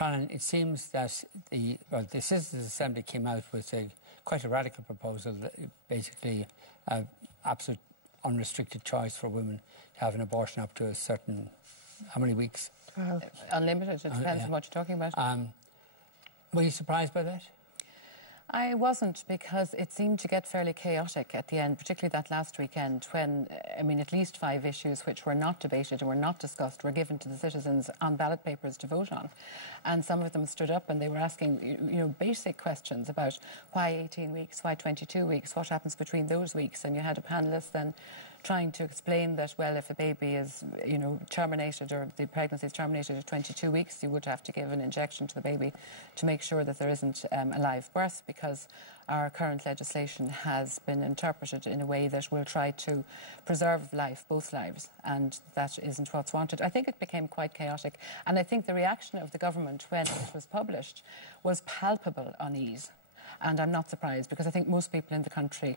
Colin, it seems that the Citizens' Assembly came out with quite a radical proposal, basically absolute unrestricted choice for women to have an abortion up to a certain, how many weeks? Unlimited, it depends on what you're talking about. Were you surprised by that? I wasn't, because it seemed to get fairly chaotic at the end, particularly that last weekend when, I mean, at least 5 issues which were not debated and were not discussed were given to the citizens on ballot papers to vote on. And some of them stood up and they were asking, you know, basic questions about why 18 weeks, why 22 weeks, what happens between those weeks. And you had a panellist then trying to explain that, well, if a baby is, you know, terminated or the pregnancy is terminated at 22 weeks, you would have to give an injection to the baby to make sure that there isn't a live birth, because our current legislation has been interpreted in a way that will try to preserve life, both lives, and that isn't what's wanted. I think it became quite chaotic, and I think the reaction of the government when it was published was palpable unease. And I'm not surprised, because I think most people in the country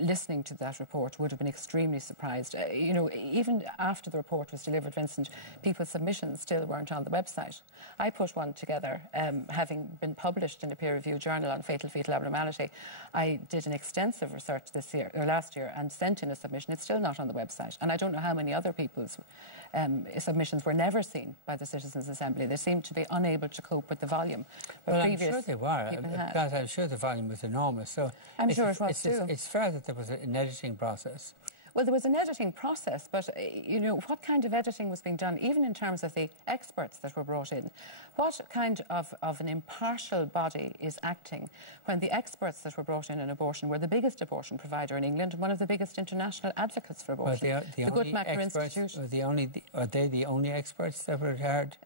listening to that report would have been extremely surprised. You know, even after the report was delivered, Vincent, people's submissions still weren't on the website. I put one together, having been published in a peer-reviewed journal on fetal abnormality. I did an extensive research last year and sent in a submission. It's still not on the website. And I don't know how many other people's submissions were never seen by the Citizens' Assembly. They seemed to be unable to cope with the volume. But well, I'm sure they were, because I'm sure the volume was enormous. So I'm sure it was too. It's fair that there was an editing process. Well, there was an editing process, but, you know, what kind of editing was being done, even in terms of the experts that were brought in? What kind of an impartial body is acting when the experts that were brought in abortion were the biggest abortion provider in England and one of the biggest international advocates for abortion? Well, the Guttmacher Institute. Are they the only experts that were heard?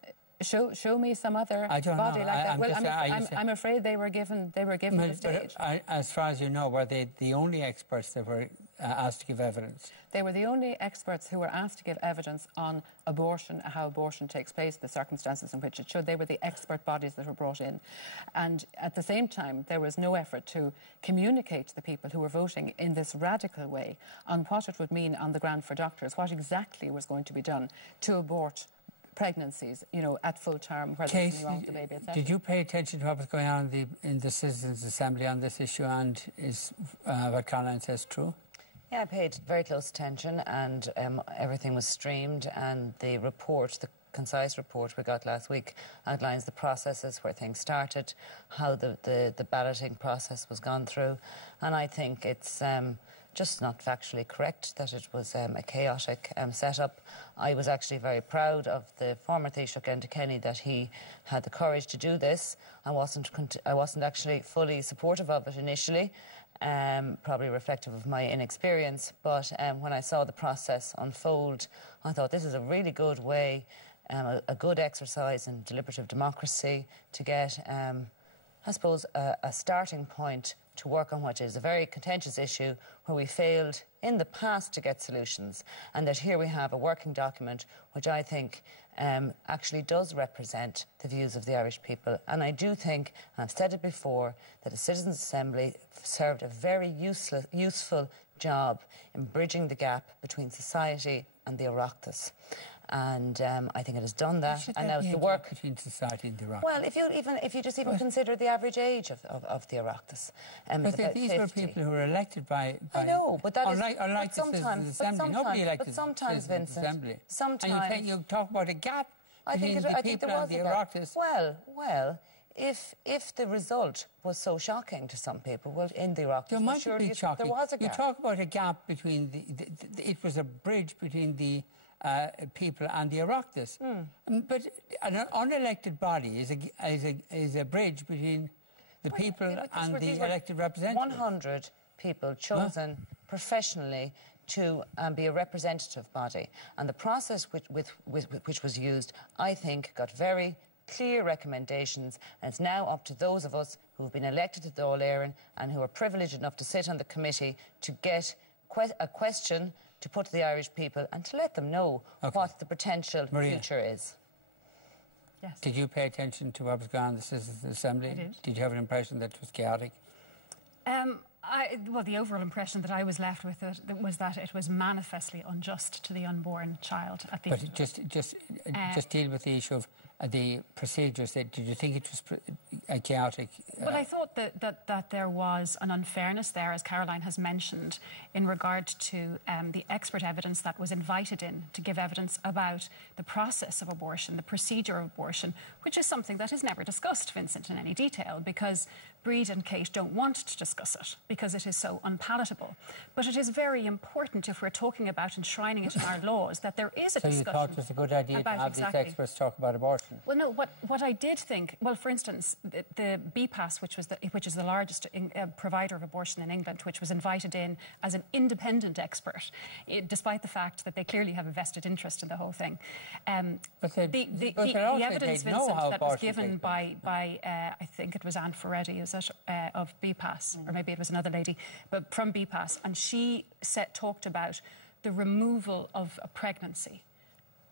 Show me some other body like that. I'm afraid they were given the stage. As far as you know, were they the only experts that were asked to give evidence? They were the only experts who were asked to give evidence on abortion, how abortion takes place, the circumstances in which it should. They were the expert bodies that were brought in. And at the same time, there was no effort to communicate to the people who were voting in this radical way on what it would mean on the ground for doctors, what exactly was going to be done to abort pregnancies, you know, at full term, where there's nothing wrong with the baby, etc. Did you pay attention to what was going on in the Citizens' Assembly on this issue, and is what Caroline says true? Yeah, I paid very close attention, and everything was streamed, and the report, the concise report we got last week, outlines the processes where things started, how the balloting process was gone through, and I think it's just not factually correct that it was a chaotic setup. I was actually very proud of the former Taoiseach Enda Kenny that he had the courage to do this. I wasn't actually fully supportive of it initially, probably reflective of my inexperience, but when I saw the process unfold, I thought this is a really good way, a good exercise in deliberative democracy to get, I suppose, a starting point to work on what is a very contentious issue where we failed in the past to get solutions, and that here we have a working document which I think actually does represent the views of the Irish people. And I do think, and I've said it before, that the Citizens' Assembly served a very useful job in bridging the gap between society and the Oireachtas. And I think it has done that. And now it's the work between society and the Oireachtas. Well, if you just consider the average age of the Oireachtas. But these were people who were elected by I know, but that unlike the Citizens' Assembly. Nobody elected the Citizens' Assembly. Sometimes. And you talk about a gap between the people and the Oireachtas. Well, if the result was so shocking to some people, well, in the Oireachtas, there might be shocking. There was a gap. You talk about a gap between it was a bridge between the people and the Oireachtas. But an unelected body is a bridge between the people and the elected representatives. 100 people chosen professionally to be a representative body. And the process which was used, I think, got very clear recommendations, and it's now up to those of us who've been elected to the All-Éireann and who are privileged enough to sit on the committee to get a question to put to the Irish people and to let them know what the potential future is. Yes. Did you pay attention to what was going on in the Citizens' Assembly? I did. Did you have an impression that it was chaotic? Well, the overall impression that I was left with was that it was manifestly unjust to the unborn child at the end. But just deal with the issue of the procedures, did you think it was chaotic? Well, I thought that there was an unfairness there, as Caroline has mentioned, in regard to the expert evidence that was invited in to give evidence about the process of abortion, the procedure of abortion, which is something that is never discussed, Vincent, in any detail, because Brid and Kate don't want to discuss it because it is so unpalatable. But it is very important, if we're talking about enshrining it in our laws, that there is a discussion. So you thought it was a good idea to have these experts talk about abortion? Well, no, what I did think, well, for instance, the BPAS, which is the largest provider of abortion in England, which was invited in as an independent expert, despite the fact that they clearly have a vested interest in the whole thing. The evidence, Vincent, that was given by I think it was Anne Ferretti, of BPAS, or maybe it was another lady, but from BPAS, and she talked about the removal of a pregnancy.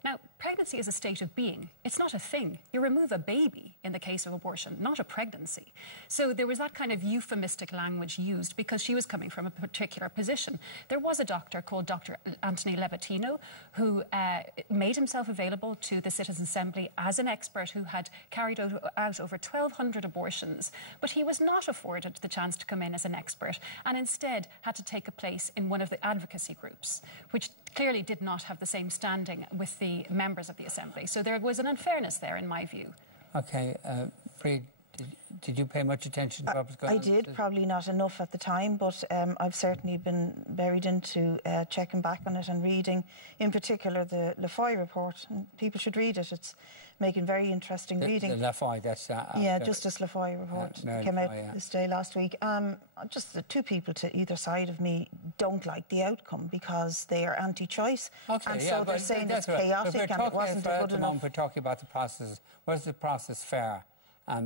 Now, pregnancy is a state of being. It's not a thing. You remove a baby in the case of abortion, not a pregnancy. So there was that kind of euphemistic language used because she was coming from a particular position. There was a doctor called Dr. Anthony Levatino who made himself available to the Citizens' Assembly as an expert who had carried out over 1,200 abortions, but he was not afforded the chance to come in as an expert and instead had to take a place in one of the advocacy groups, which clearly did not have the same standing with the members of the Assembly. So there was an unfairness there, in my view. OK. Brid, did you pay much attention to what was going on? I did, probably not enough at the time, but I've certainly been buried into checking back on it and reading, in particular, the Lafoy report. And people should read it. It's making very interesting reading. The Lafoy, that's... yeah, Justice Lafoy report came out this day last week. Just the two people to either side of me don't like the outcome because they are anti-choice. Okay, and so they're saying it's chaotic and it wasn't good enough. We're talking about the process. Was the process fair?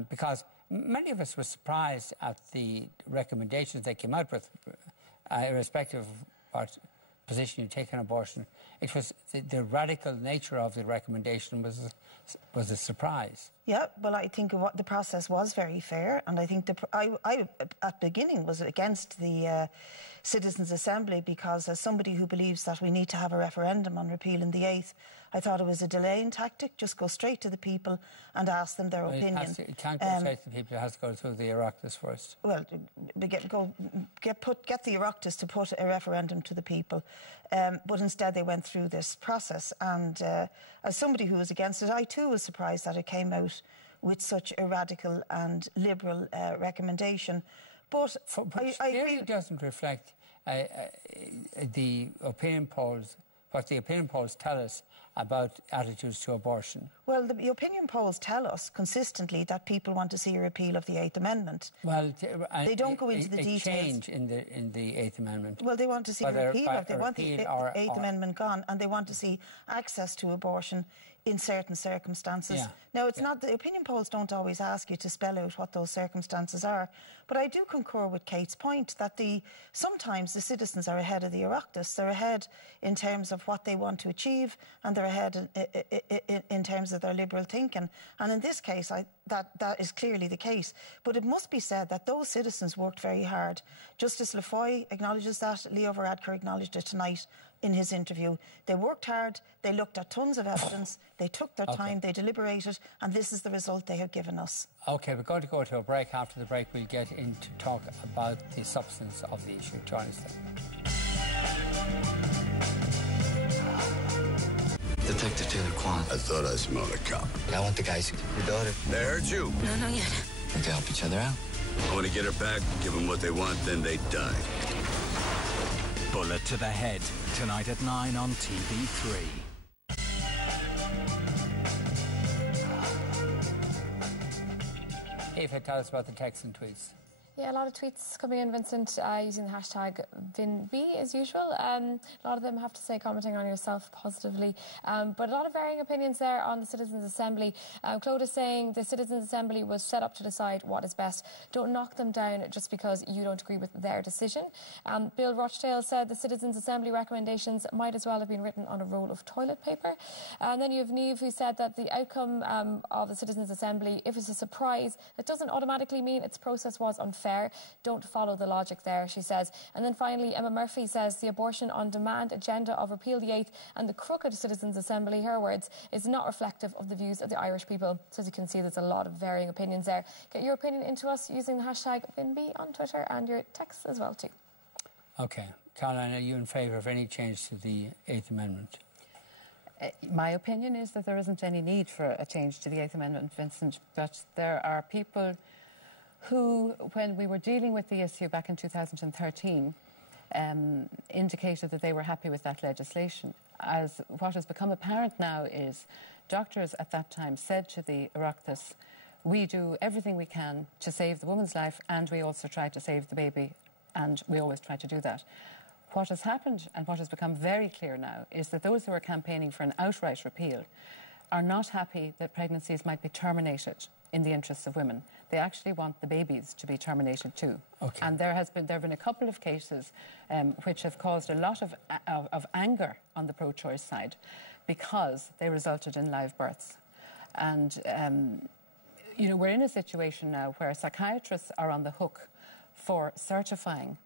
Because many of us were surprised at the recommendations they came out with, irrespective of what position you take on abortion. It was the radical nature of the recommendation was a surprise. Yeah, well, I think the process was very fair, and I think I at the beginning was against the Citizens' Assembly because, as somebody who believes that we need to have a referendum on repealing the 8th, I thought it was a delaying tactic. Just go straight to the people and ask them their opinion. It can't go straight to the people. It has to go through the Oireachtas first. Well, get the Oireachtas to put a referendum to the people. But instead they went through this process. And as somebody who was against it, I too was surprised that it came out with such a radical and liberal recommendation. But it clearly doesn't reflect the opinion polls, what the opinion polls tell us about attitudes to abortion. Well, the opinion polls tell us consistently that people want to see a repeal of the 8th Amendment. Well, they don't go into the details. Change in the 8th Amendment. Well, they want to see a repeal of. They want the 8th Amendment gone, and they want to see access to abortion in certain circumstances. Yeah. Now, it's not the opinion polls don't always ask you to spell out what those circumstances are, but I do concur with Kate's point that sometimes the citizens are ahead of the Oireachtas. They're ahead in terms of what they want to achieve, and they're ahead in terms of their liberal thinking. And in this case, that is clearly the case. But it must be said that those citizens worked very hard. Justice Lafoy acknowledges that. Leo Varadkar acknowledged it tonight in his interview. They worked hard, they looked at tons of evidence, they took their time, they deliberated, and this is the result they have given us. OK, we're going to go to a break. After the break, we'll get into talk about the substance of the issue. Join us then. Detective Taylor Kwan. I thought I smelled a cop. I want the guys who took your daughter. They hurt you? No, not yet. We can help each other out. I want to get her back, give them what they want, then they die. Bullet to the Head, tonight at 9 on TV3. Eva, tell us about the texts and tweets. Yeah, a lot of tweets coming in, Vincent, using the hashtag VinB as usual. A lot of them have to say commenting on yourself positively, but a lot of varying opinions there on the Citizens' Assembly. Claude is saying the Citizens' Assembly was set up to decide what is best. Don't knock them down just because you don't agree with their decision. Bill Rochdale said the Citizens' Assembly recommendations might as well have been written on a roll of toilet paper. And then you have Niamh, who said that the outcome of the Citizens' Assembly, if it's a surprise, it doesn't automatically mean its process was unfair. fair. Don't follow the logic there, she says. And then finally, Emma Murphy says the abortion on demand agenda of Repeal the 8th and the crooked Citizens' Assembly, her words, is not reflective of the views of the Irish people. So as you can see, there's a lot of varying opinions there. Get your opinion into us using the hashtag #BinB on Twitter and your texts as well too. OK. Caroline, are you in favour of any change to the 8th Amendment? My opinion is that there isn't any need for a change to the 8th Amendment, Vincent, but there are people who, when we were dealing with the issue back in 2013, indicated that they were happy with that legislation. As what has become apparent now is doctors at that time said to the Oireachtas, we do everything we can to save the woman's life and we also try to save the baby, and we always try to do that. What has happened and what has become very clear now is that those who are campaigning for an outright repeal are not happy that pregnancies might be terminated in the interests of women. They actually want the babies to be terminated too. Okay. And there have been a couple of cases which have caused a lot of anger on the pro-choice side because they resulted in live births. And, you know, we're in a situation now where psychiatrists are on the hook for certifying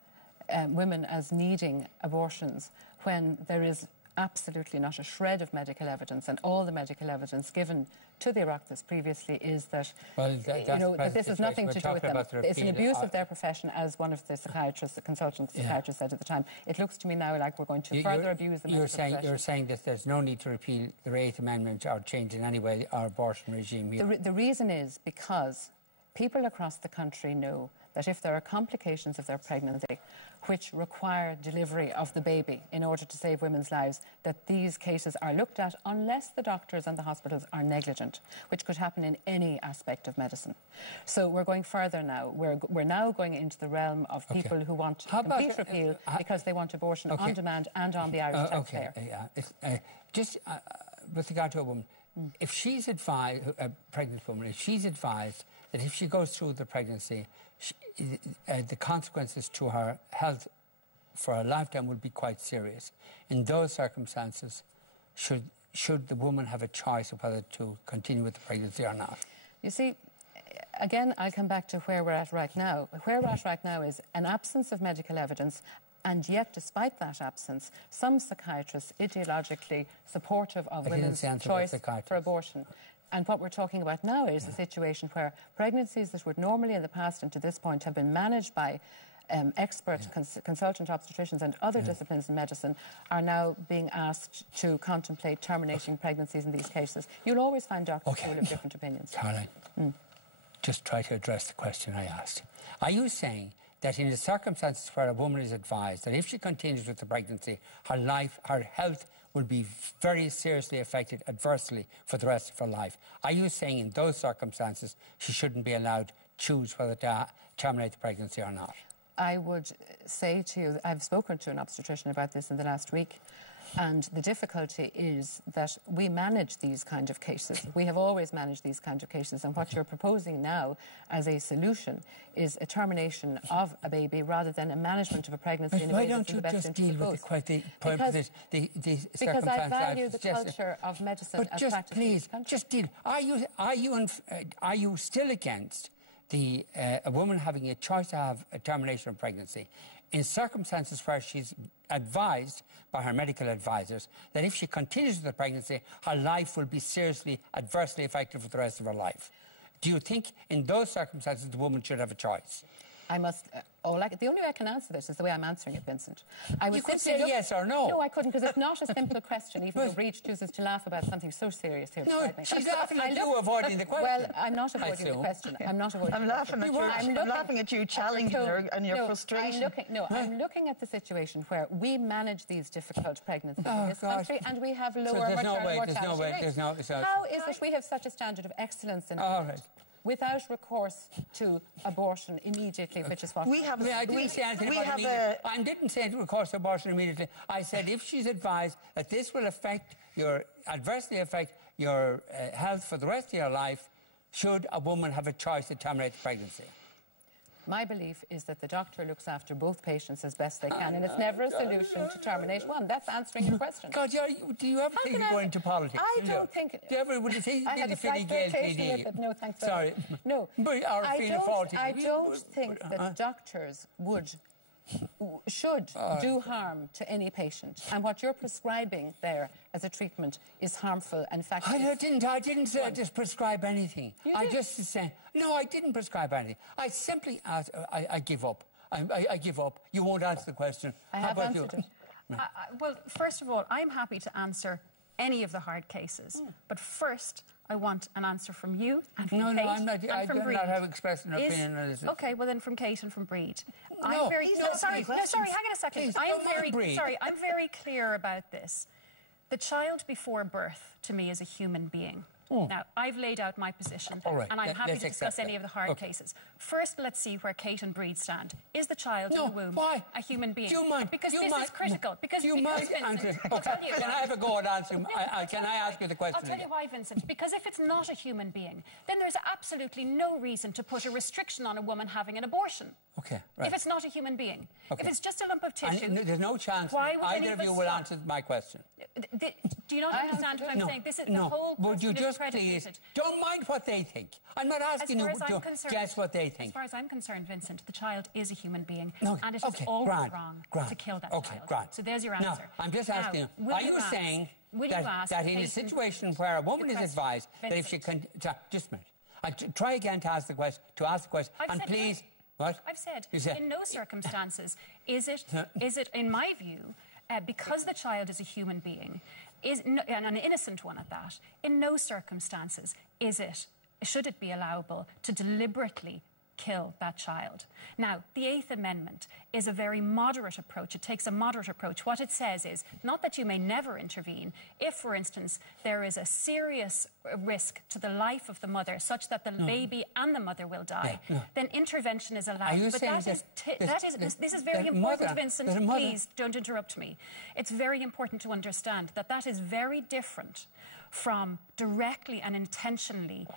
women as needing abortions when there is absolutely not a shred of medical evidence, and all the medical evidence given to the Oireachtas previously is that, that this has nothing to do with them. It's an abuse of their profession, as one of the psychiatrists, the consultant psychiatrist said at the time. It looks to me now like we're going to further abuse the medical profession. You're saying that there's no need to repeal the 8th Amendment or change in any way our abortion regime here. The reason is because people across the country know that if there are complications of their pregnancy which require delivery of the baby in order to save women's lives, that these cases are looked at unless the doctors and the hospitals are negligent, which could happen in any aspect of medicine. So we're going further now. We're now going into the realm of people who want complete repeal because they want abortion on demand and on the Irish taxpayer. Just with regard to a woman, if she's advised, a pregnant woman, if she's advised that if she goes through the pregnancy, the consequences to her health for a lifetime would be quite serious. In those circumstances, should the woman have a choice of whether to continue with the pregnancy or not? You see, again, I'll come back to where we're at right now. Where we're at right now is an absence of medical evidence, and yet, despite that absence, some psychiatrists ideologically supportive of women's choice for abortion. And what we're talking about now is a situation where pregnancies that would normally in the past and to this point have been managed by expert consultant obstetricians and other disciplines in medicine are now being asked to contemplate terminating pregnancies in these cases. You'll always find doctors who will have different opinions. Caroline, just try to address the question I asked. Are you saying that in the circumstances where a woman is advised that if she continues with the pregnancy, her health will be very seriously affected adversely for the rest of her life, are you saying in those circumstances she shouldn't be allowed to choose whether to terminate the pregnancy or not? I would say to you, I've spoken to an obstetrician about this in the last week, and the difficulty is that we manage these kind of cases. We have always managed these kind of cases, and what you're proposing now as a solution is a termination of a baby rather than a management of a pregnancy in a way that's in the best interest of both. Why don't you just deal with the because I value the culture of medicine as practiced in this country. Just deal. Are you still against a woman having a choice to have a termination of pregnancy in circumstances where she's advised by her medical advisors that if she continues with the pregnancy, her life will be seriously adversely affected for the rest of her life? Do you think in those circumstances the woman should have a choice? I must... the only way I can answer this is the way I'm answering it, Vincent. You could say yes or no. No, I couldn't, because it's not a simple question, even though Brid chooses to laugh about something so serious here. No, she's laughing at you avoiding the question. Well, I'm not avoiding the question. I'm not avoiding the question. I'm laughing at you challenging her and your frustration. I'm looking at the situation where we manage these difficult pregnancies in this country and we have lower mortality rates. How is it we have such a standard of excellence in it? Without recourse to abortion immediately, which is what... I didn't say anything about immediately. I didn't say recourse to abortion immediately. I said if she's advised that this will adversely affect your health for the rest of your life, should a woman have a choice to terminate the pregnancy? My belief is that the doctor looks after both patients as best they can, and it's never a solution to terminate one. That's answering your question. God, do you ever think of going into politics? I don't think... Do you ever, would you think I had a slight flirtation with it. No, thanks. Sorry. No. I don't think that doctors should do harm to any patient, and what you're prescribing there as a treatment is harmful. In fact, I didn't just prescribe anything. I just said no. I didn't prescribe anything. I simply asked. I give up. I give up. You won't answer the question. I have answered it. Well, first of all, I'm happy to answer any of the hard cases, but first I want an answer from you and from Kate I'm not. and from Brid. I do not have expressed an opinion on this. Okay, well then from Kate and from Brid. No, sorry, hang on a second. Please, I'm very clear about this. The child before birth, to me, is a human being. Now, I've laid out my position, and I'm happy to discuss any of the hard cases. First, let's see where Kate and Brid stand. Is the child in the womb a human being? Do you mind? Because this is critical. Because you might answer. Can I have a go at answering? Can I ask you the question? I'll tell you why, Vincent. Because if it's not a human being, then there's absolutely no reason to put a restriction on a woman having an abortion. Okay, right. If it's not a human being. Okay. If it's just a lump of tissue... There's no chance either of you will answer my question. Do you not understand what I'm saying? This is the whole would you just please don't mind what they think. I'm not asking you to guess what they think. As far as I'm concerned, Vincent, the child is a human being, and it is always wrong to kill that child. Grant. So there's your answer. Now, I'm just asking you, are you saying that in a situation where a woman is advised that if she can... Just a minute. Try again to ask the question, and please... What? I've said, in no circumstances is it, in my view, because the child is a human being, and an innocent one at that, in no circumstances should it be allowable to deliberately kill that child. Now, the Eighth Amendment is a very moderate approach. It takes a moderate approach. What it says is not that you may never intervene if, for instance, there is a serious risk to the life of the mother such that the baby and the mother will die, then intervention is allowed. Are you but saying this is very important, Vincent. Please don't interrupt me. It's very important to understand that that is very different from directly and intentionally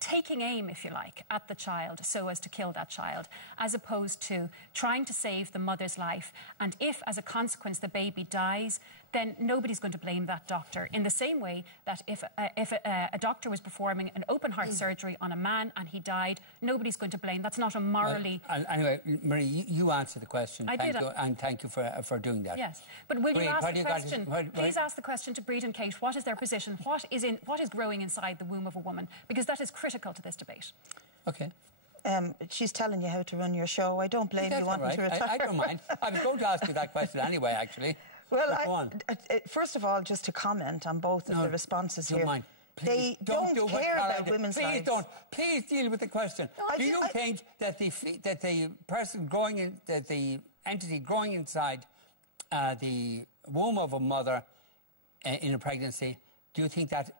taking aim, if you like, at the child so as to kill that child, as opposed to trying to save the mother's life. And if, as a consequence, the baby dies, then nobody's going to blame that doctor. In the same way that if a doctor was performing an open-heart surgery on a man and he died, nobody's going to blame. That's not a morally... Anyway, Marie, you answered the question. I did. And thank you for doing that. Yes. But will you ask the question? Please ask the question to Brid and Kate. What is their position? What is growing inside the womb of a woman? Because that is critical to this debate. OK. She's telling you how to run your show. I don't blame you wanting to retire. I don't mind. I was going to ask you that question anyway, actually. Well, first of all, just to comment on both of the responses here. Mind. Please, they don't care about women's lives. Please don't. Please deal with the question. Do you think that the person growing in, that the entity growing inside the womb of a mother in a pregnancy, do you think that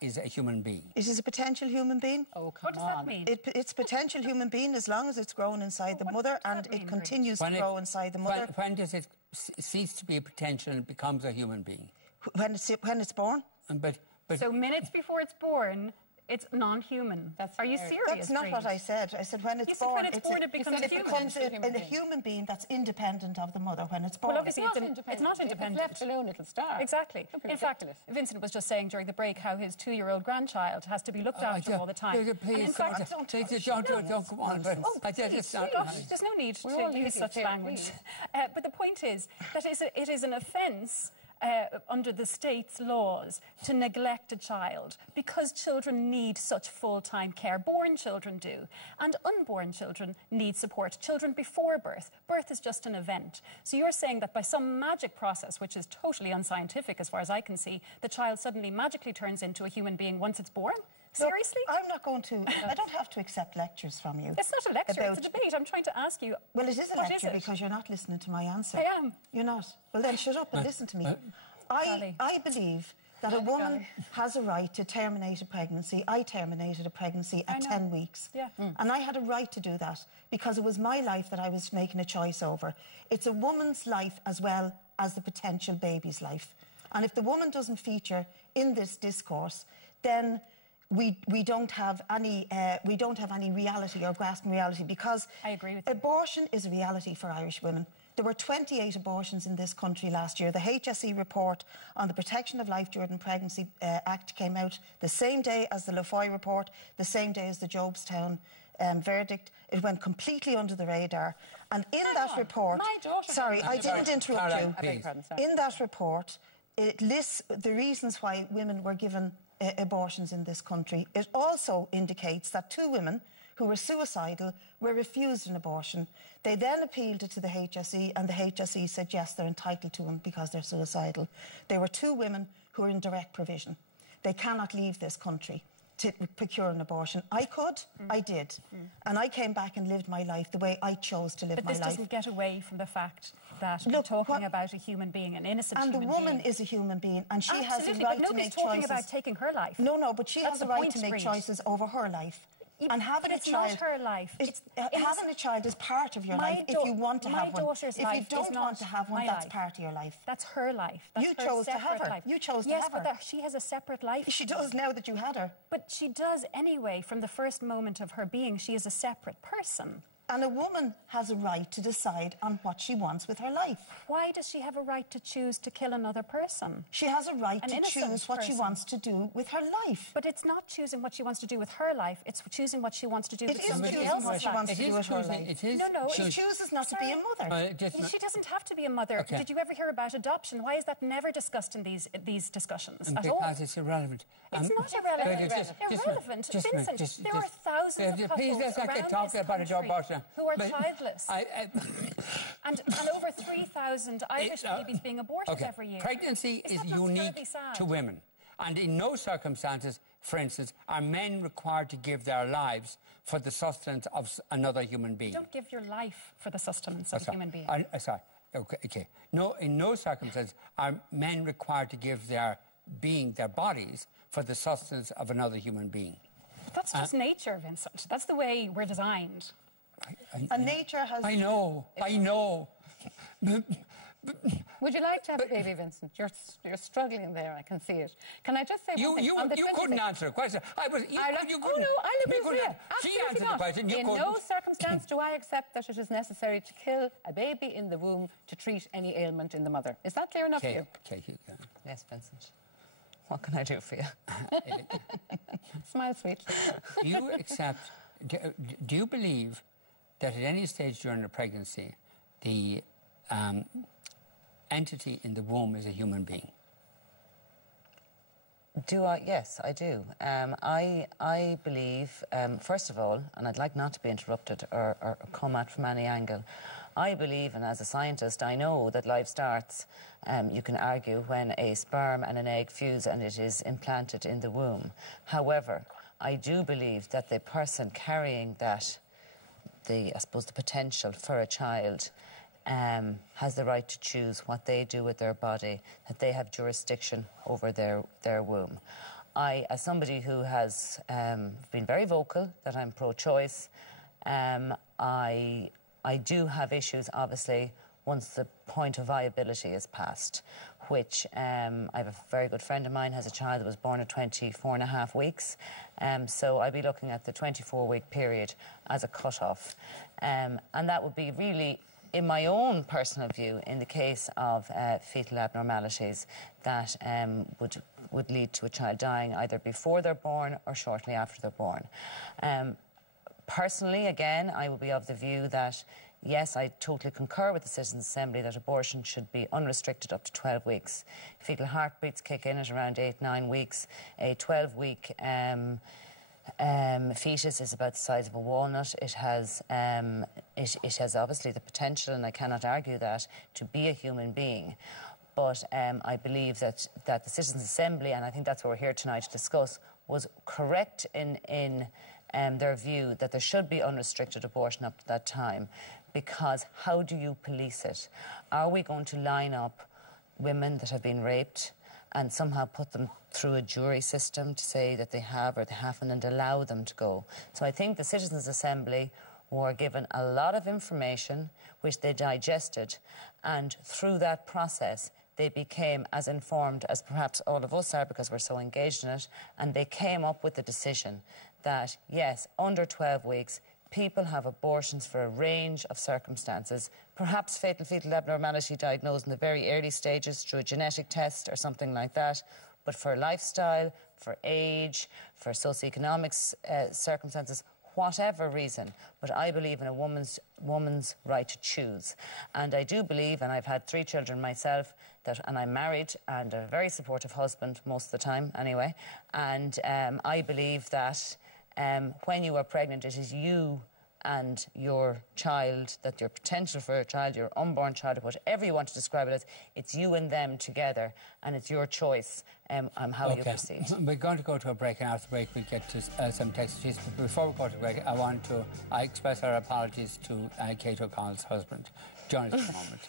is a human being? It is a potential human being. Oh, come on. What does that mean? It's potential human being as long as it's grown inside the mother and it continues to grow inside the mother. When does it cease to be a potential and becomes a human being? When it's born. So minutes before it's born, it's non-human. Are you serious? That's not what I said. I said when it's born. When it's born, it becomes a human being that's independent of the mother when it's born. Well, obviously, it's not independent. If left alone, it'll starve. Exactly. In fact, Vincent was just saying during the break how his 2-year-old grandchild has to be looked after all the time. Please, don't go on. There's no need to use such language. But the point is that it is an offence under the state's laws to neglect a child because children need such full-time care. Born children do. And unborn children need support. Children before birth. Birth is just an event. So you're saying that by some magic process, which is totally unscientific as far as I can see, the child suddenly magically turns into a human being once it's born? Seriously? Look, I'm not going to... I don't have to accept lectures from you. It's not a lecture, it's a debate. I'm trying to ask you... Well, it is a lecture because you're not listening to my answer. I am. You're not. Well, then shut up and listen to me. I believe that a woman has a right to terminate a pregnancy. I terminated a pregnancy at 10 weeks. Yeah. And I had a right to do that because it was my life that I was making a choice over. It's a woman's life as well as the potential baby's life. And if the woman doesn't feature in this discourse, then we don't have any reality or grasping reality, because I agree with you. Abortion is a reality for Irish women. There were 28 abortions in this country last year. The HSE report on the Protection of Life During Pregnancy Act came out the same day as the Lafoy report, the same day as the Jobstown verdict. It went completely under the radar. And in that report... My daughter... Sorry, I didn't interrupt you. I beg your pardon, sorry. In that report, it lists the reasons why women were given abortions in this country. It also indicates that 2 women who were suicidal were refused an abortion. They then appealed it to the HSE, and the HSE said yes, they're entitled to one because they're suicidal. There were 2 women who are in direct provision. They cannot leave this country to procure an abortion. I could, I did. And I came back and lived my life the way I chose to live my life. But this doesn't get away from the fact that we're talking about a human being, an innocent human being. And the woman is a human being, and she has a right to make choices. But nobody's talking about taking her life. No, but she has a right to make choices over her life. And having but it's a child, not her life. Having a child is part of your life if you want to have one. If you don't want to have one, that's part of your life. That's her life. That's you chose to have her. Life. You chose to have her. Yes, but she has a separate life. She does now that you had her. But she does anyway. From the first moment of her being, she is a separate person. And a woman has a right to decide on what she wants with her life. Why does she have a right to choose to kill another person? She has a right to choose what she wants to do with her life. But it's not choosing what she wants to do with her life, it's choosing what she wants to do with somebody else's life. It is choosing what she wants to do with her life. No, she chooses not to be a mother. She doesn't have to be a mother. Okay. Did you ever hear about adoption? Why is that never discussed in these discussions at all? Because it's irrelevant. It's not irrelevant. Irrelevant. Vincent, there are thousands of couples around this country who are childless. And over 3,000 Irish babies being aborted every year. Pregnancy is unique to women. And in no circumstances, for instance, are men required to give their lives for the sustenance of another human being. You don't give your life for the sustenance of a human being. Sorry. Okay. No, in no circumstances are men required to give their bodies for the sustenance of another human being. That's just nature, Vincent. That's the way we're designed. And nature has... I know. Would you like to have a baby, Vincent? You're struggling there, I can see it. Can I just say you couldn't answer a question. She answered the question. In no circumstance do I accept that it is necessary to kill a baby in the womb to treat any ailment in the mother. Is that clear enough for you? Yes, Vincent. What can I do for you? Smile sweetly. Do you believe that at any stage during a pregnancy, the entity in the womb is a human being? Do I? Yes, I do. I believe, first of all, and I'd like not to be interrupted or come at from any angle, I believe, and as a scientist, I know that life starts, you can argue, when a sperm and an egg fuse and it is implanted in the womb. However, I do believe that the person carrying that, I suppose, the potential for a child, has the right to choose what they do with their body, that they have jurisdiction over their womb. As somebody who has been very vocal that I'm pro-choice, I do have issues, obviously, once the point of viability is passed, which I have a very good friend of mine has a child that was born at 24 and a half weeks. So I'd be looking at the 24-week period as a cut-off. And that would be really, in my own personal view, in the case of fetal abnormalities, that would lead to a child dying either before they're born or shortly after they're born. Personally, again, I would be of the view that, yes, I totally concur with the Citizens' Assembly that abortion should be unrestricted up to 12 weeks. Fetal heartbeats kick in at around 8-9 weeks. A 12-week fetus is about the size of a walnut. It has obviously the potential, and I cannot argue that, to be a human being. But I believe that the Citizens' Assembly, and I think that's what we're here tonight to discuss, was correct in their view that there should be unrestricted abortion up to that time, because how do you police it? Are we going to line up women that have been raped and somehow put them through a jury system to say that they have or they haven't and allow them to go? So I think the Citizens' Assembly were given a lot of information which they digested, and through that process they became as informed as perhaps all of us are because we're so engaged in it, and they came up with the decision that, yes, under 12 weeks, people have abortions for a range of circumstances, perhaps fatal fetal abnormality diagnosed in the very early stages through a genetic test or something like that, but for lifestyle, for age, for socioeconomic circumstances, whatever reason. But I believe in a woman's right to choose. And I do believe, and I've had 3 children myself, and I'm married and a very supportive husband most of the time anyway, and I believe that when you are pregnant, it is you and your child, that your potential for a child, your unborn child, whatever you want to describe it as, it's you and them together, and it's your choice on how you proceed. We're going to go to a break, and after the break we'll get to some text messages. But before we go to break, I express our apologies to Kate O'Connell's husband. Join us for a moment.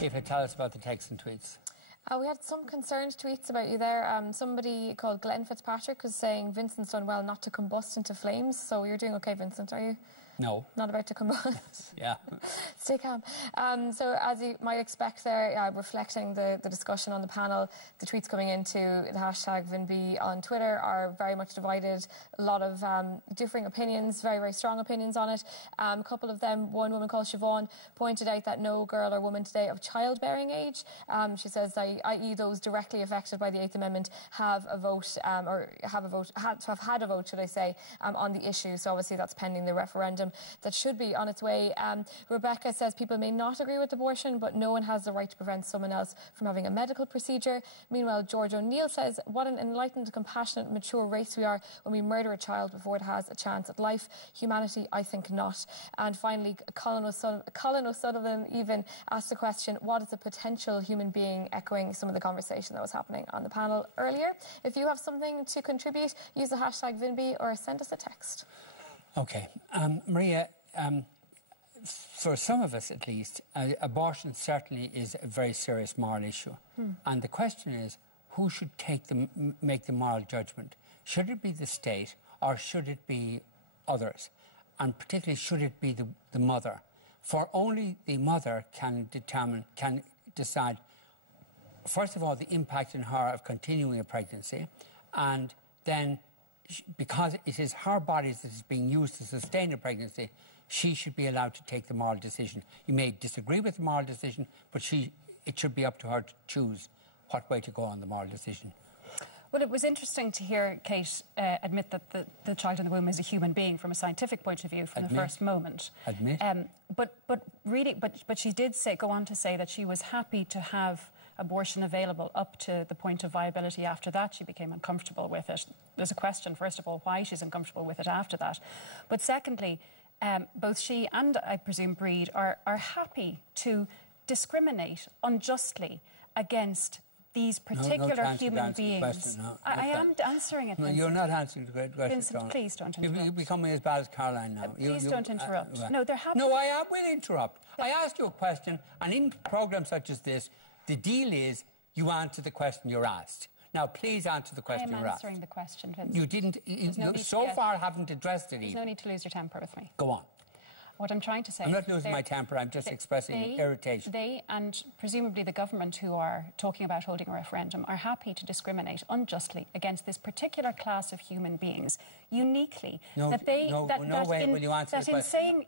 If you tell us about the texts and tweets. We had some concerned tweets about you there. Somebody called Glenn Fitzpatrick was saying Vincent's done well not to combust into flames. So you're doing okay, Vincent, are you? No. Not about to combust? Yeah. Stay calm. So as you might expect there, reflecting the discussion on the panel, the tweets coming into the hashtag VinB on Twitter are very much divided. A lot of differing opinions, very, very strong opinions on it. A couple of them, one woman called Siobhan, pointed out that no girl or woman today of childbearing age, she says, i.e. those directly affected by the 8th Amendment, have a vote, or have had a vote, should I say, on the issue. So obviously that's pending the referendum that should be on its way. Rebecca says people may not agree with abortion, but no one has the right to prevent someone else from having a medical procedure. Meanwhile, George O'Neill says, what an enlightened, compassionate, mature race we are when we murder a child before it has a chance at life. Humanity, I think not. And finally, Colin O'Sullivan even asked the question, what is a potential human being, echoing some of the conversation that was happening on the panel earlier. If you have something to contribute, use the hashtag VinB or send us a text. OK. Maria, for some of us at least, abortion certainly is a very serious moral issue. And the question is, who should make the moral judgment? Should it be the state or should it be others? And particularly, should it be the mother? For only the mother can decide, first of all, the impact on her of continuing a pregnancy, and then because it is her body that is being used to sustain a pregnancy, she should be allowed to take the moral decision. You may disagree with the moral decision, but it should be up to her to choose what way to go on the moral decision. Well, it was interesting to hear Kate admit that the child in the womb is a human being from a scientific point of view from the first moment. Admit. But she did go on to say that she was happy to have abortion available up to the point of viability. After that, she became uncomfortable with it. There's a question, first of all, why she's uncomfortable with it after that. But secondly, both she and, I presume, Brid are happy to discriminate unjustly against these particular human beings. I am answering it, No, Vincent. you're not answering the great question. Vincent, please don't interrupt. You're becoming as bad as Caroline now. Please don't interrupt. No, they're happy. No, I will interrupt. I asked you a question, and in programmes such as this, the deal is you answer the question you're asked. Now, please answer the question you're asked. I am answering the question, Vincent. You didn't, far haven't addressed it even. There's no need to lose your temper with me. Go on. What I'm trying to say... I'm not losing my temper, I'm just expressing irritation. They, and presumably the government who are talking about holding a referendum, are happy to discriminate unjustly against this particular class of human beings, uniquely.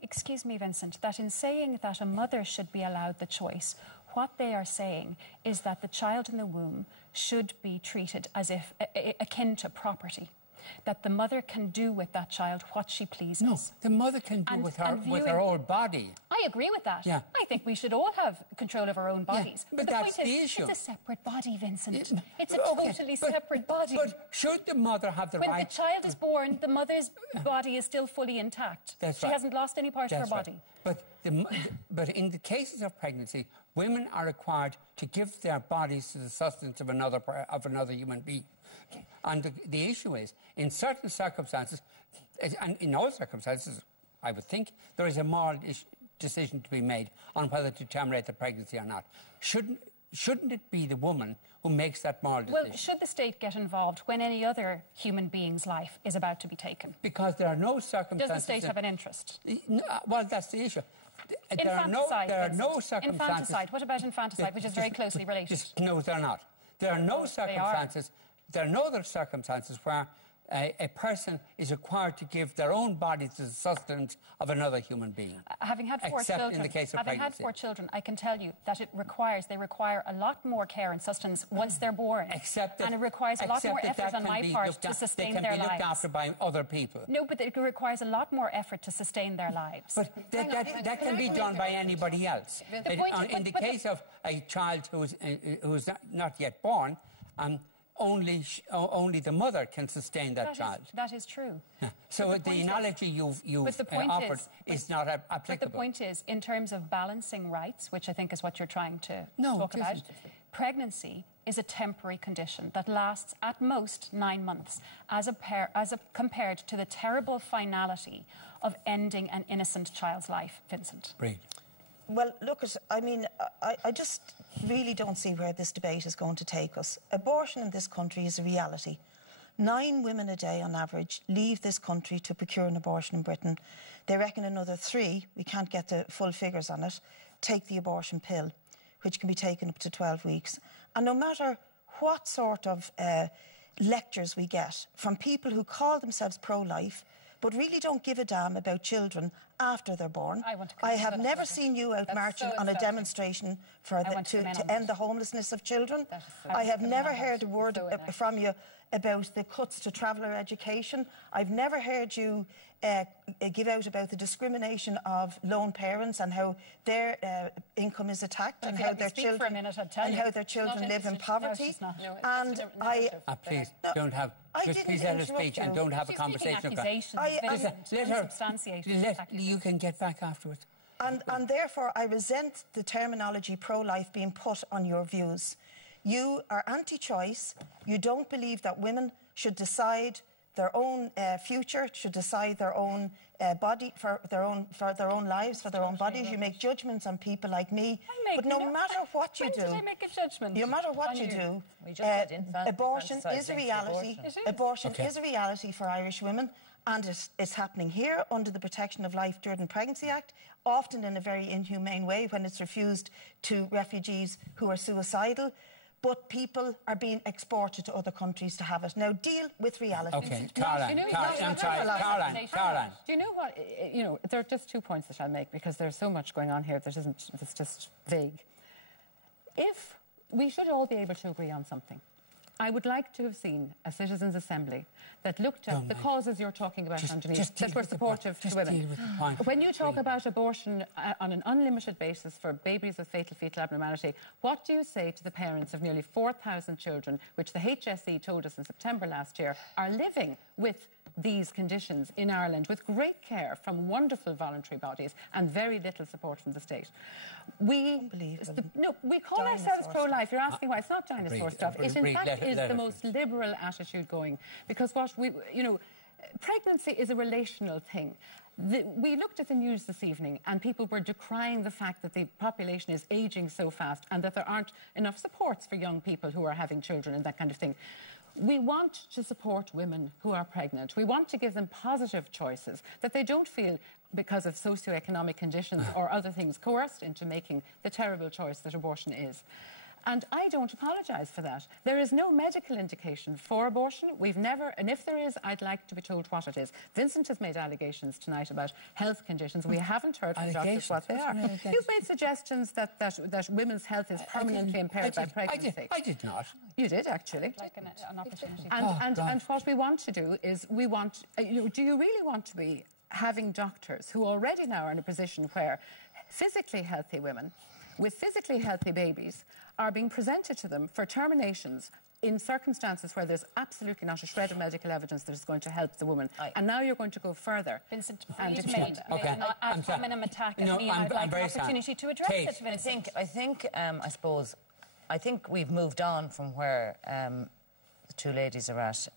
Excuse me, Vincent, that in saying that a mother should be allowed the choice, what they are saying is that the child in the womb should be treated as if akin to property. That the mother can do with that child what she pleases. No, the mother can do with her own body. I agree with that. Yeah. I think we should all have control of our own bodies. Yeah, but that's the issue. It's a separate body, Vincent. It's a totally separate body. But should the mother have the right... When the child is born, the mother's body is still fully intact. That's right. She hasn't lost any part of her body. But in the cases of pregnancy, women are required to give their bodies to the sustenance of another human being. And the issue is, in certain circumstances, and in all circumstances, I would think, there is a moral decision to be made on whether to terminate the pregnancy or not. Shouldn't it be the woman who makes that moral decision? Well, should the state get involved when any other human being's life is about to be taken? Because there are no circumstances... Does the state have an interest? No, well, that's the issue. there are no circumstances. Infanticide. What about infanticide, which is very closely related? No, they're not. There are no circumstances. There are no other circumstances where a person is required to give their own body to the sustenance of another human being. Having had four children, in the case of having had 4 children, I can tell you that they require a lot more care and sustenance once they're born. And it requires a lot more effort on my part to sustain their lives. They can be looked after by other people. No, but it requires a lot more effort to sustain their lives. But that can be done by anybody else. In the case of a child who is not yet born, only the mother can sustain that child. That is true. So the analogy you've offered is not applicable. But the point is, in terms of balancing rights, which I think is what you're trying to talk about, pregnancy is a temporary condition that lasts at most 9 months, compared to the terrible finality of ending an innocent child's life. Vincent. Brid. Well, look, I just really don't see where this debate is going to take us. Abortion in this country is a reality. 9 women a day on average leave this country to procure an abortion in Britain. They reckon another 3, we can't get the full figures on it, take the abortion pill, which can be taken up to 12 weeks. And no matter what sort of lectures we get from people who call themselves pro-life, but really don't give a damn about children after they're born. I have never seen you out marching on a demonstration to end the homelessness of children. I have never heard a word from you about the cuts to traveller education. I've never heard you give out about the discrimination of lone parents and how their income is attacked and how their children live in poverty. Please don't have. Just please let her speak and don't have a conversation. You can get back afterwards. And therefore, I resent the terminology pro-life being put on your views. You are anti-choice. You don't believe that women should decide their own future, should decide their own body for their own lives, for their own bodies. You make judgments on people like me. But no matter what you do, when did I make a judgment? No matter what you do, abortion is a reality. Abortion is a reality for Irish women. And it's happening here under the Protection of Life during the Pregnancy Act, often in a very inhumane way when it's refused to refugees who are suicidal. But people are being exported to other countries to have it. Now, deal with reality. OK, Caroline. Do you know what? There are just 2 points that I'll make because there's so much going on here that's just vague. If we should all be able to agree on something, I would like to have seen a citizens' assembly that looked at the causes you're talking about, Angelina, that were supportive to women. When you talk about abortion on an unlimited basis for babies with fatal fetal abnormality, what do you say to the parents of nearly 4,000 children, which the HSE told us in September last year, are living with these conditions in Ireland with great care from wonderful voluntary bodies and very little support from the state? We call ourselves pro-life. You're asking why. It's not dinosaur stuff. It, in fact, is the most liberal attitude going. Because pregnancy is a relational thing. We looked at the news this evening and people were decrying the fact that the population is ageing so fast and that there aren't enough supports for young people who are having children and that kind of thing. We want to support women who are pregnant. We want to give them positive choices, that they don't feel, because of socioeconomic conditions or other things, coerced into making the terrible choice that abortion is. And I don't apologise for that. There is no medical indication for abortion. We've never, and if there is, I'd like to be told what it is. Vincent has made allegations tonight about health conditions. We haven't heard from doctors what they are. You've made suggestions that women's health is permanently impaired by pregnancy. I did not. You did, actually. Like an opportunity. And what we want to do is do you really want to be having doctors who already now are in a position where physically healthy women with physically healthy babies are being presented to them for terminations in circumstances where there's absolutely not a shred of medical evidence that is going to help the woman. And now you're going to go further. Vincent, Brid made an ad hominem attack at me. I'd like an opportunity to address it, Vincent. I think we've moved on from where the 2 ladies are at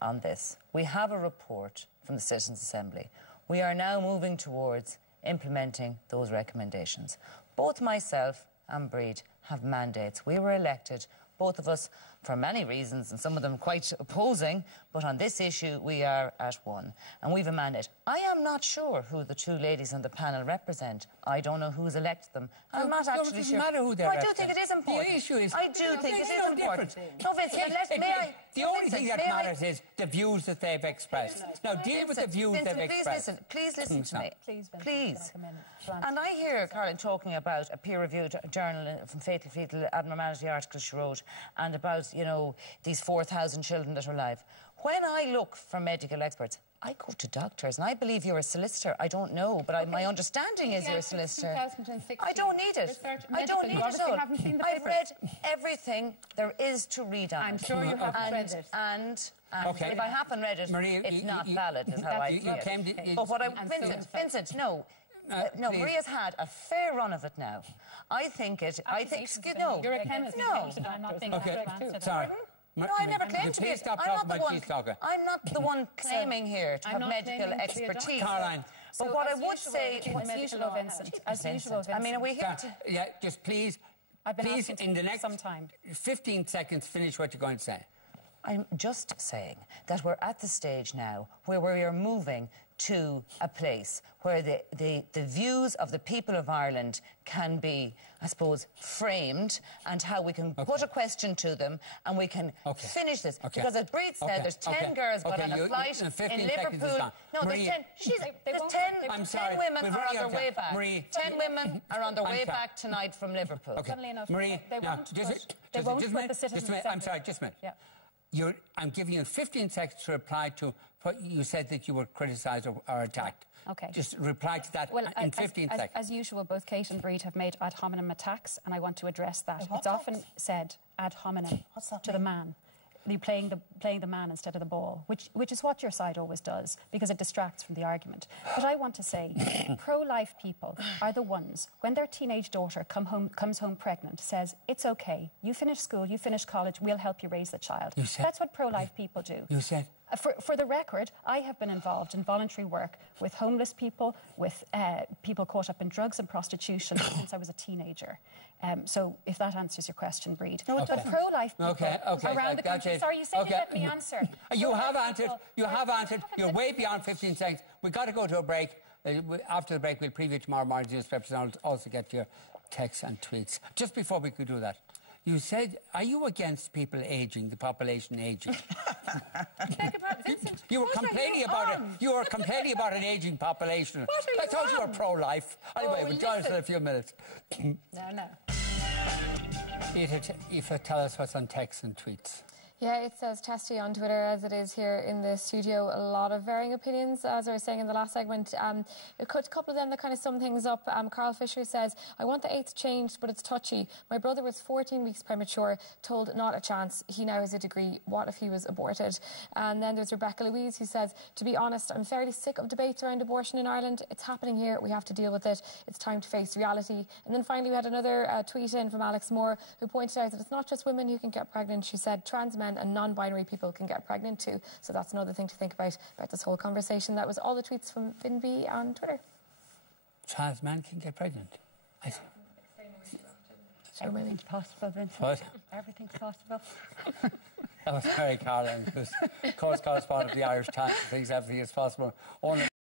on this. We have a report from the Citizens' Assembly. We are now moving towards implementing those recommendations. Both myself and Brid have mandates. We were elected, both of us, for many reasons, and some of them quite opposing, but on this issue we are at one. And we've a mandate. I am not sure who the two ladies on the panel represent. I don't know who's elected them. I'm not actually sure. It doesn't matter who they I represent. do think it is important. The issue is... I do think it is important. No, Vincent, may I... The only thing that matters is the views that they've expressed. Now, deal with the views they've expressed. Please listen to me. Please. And I hear Caroline talking about a peer-reviewed journal from Fetal Abnormality article she wrote, and about, you know, these 4,000 children that are alive. When I look for medical experts, I go to doctors, and I believe you're a solicitor. I don't know, but my understanding is you're a solicitor. I don't need it. I don't need it at all. I've read everything there is to read on it. I'm sure you haven't read it. And if I haven't read it, Maria, it's not valid, is how I see it. But what Vincent, no, Maria's had a fair run of it now. I think, no. You're a chemist. No. I'm not thinking that. Sorry. No, I never claimed to be. I'm not the one claiming here to have medical expertise. Caroline. But what I would say... As usual, Vincent. As usual, Vincent. I mean, are we here to... Yeah, just please, in the next 15 seconds, finish what you're going to say. I'm just saying that we're at the stage now where we are moving to a place where the views of the people of Ireland can be, I suppose, framed, and how we can put a question to them and we can finish this. Because as Brid said, there's 10 girls got on a flight in Liverpool. No, there's 10. There's 10 women are on their way back. 10 women are on their way back tonight from Liverpool. Funnily enough, Marie, they won't put the citizens' assembly. I'm sorry, just a minute. Yeah. I'm giving you 15 seconds to reply to what you said that you were criticised or attacked. Okay. Just reply to that in 15 seconds. As usual, both Kate and Brid have made ad hominem attacks, and I want to address that. It's often said ad hominem to the man. You're playing the man instead of the ball, which is what your side always does, because it distracts from the argument. But I want to say, pro-life people are the ones, when their teenage daughter comes home pregnant, says, it's okay, you finish school, you finish college, we'll help you raise the child. That's what pro-life people do. You said... For the record, I have been involved in voluntary work with homeless people, with people caught up in drugs and prostitution since I was a teenager. So if that answers your question, Brid. No, but pro-life people around the country... Sorry, you said you let me answer. You have answered. You have answered. You're way beyond 15 seconds. We've got to go to a break. After the break, we'll preview tomorrow morning's newspapers, and I'll also get your texts and tweets. Just before we could do that, you said, are you against people ageing, the population ageing? You were complaining about it. You were complaining about an ageing population. I thought you were pro-life. Anyway, we'll join us in a few minutes. No. Aoife, tell us what's on texts and tweets. Yeah, it says testy on Twitter, as it is here in the studio. A lot of varying opinions, as I was saying in the last segment. A couple of them that kind of sum things up. Carl Fisher says, I want the 8th changed, but it's touchy. My brother was 14 weeks premature, told not a chance. He now has a degree. What if he was aborted? And then there's Rebecca Louise, who says, to be honest, I'm fairly sick of debates around abortion in Ireland. It's happening here. We have to deal with it. It's time to face reality. And then finally, we had another tweet in from Alex Moore, who pointed out that it's not just women who can get pregnant. She said, trans men and non-binary people can get pregnant too. So that's another thing to think about this whole conversation. That was all the tweets from Vin B on Twitter. Trans men can get pregnant? Everything's possible, Vincent. What? Everything's possible. That was Mary Carlin, who's correspondent of the Irish Times, thinks everything is possible. Only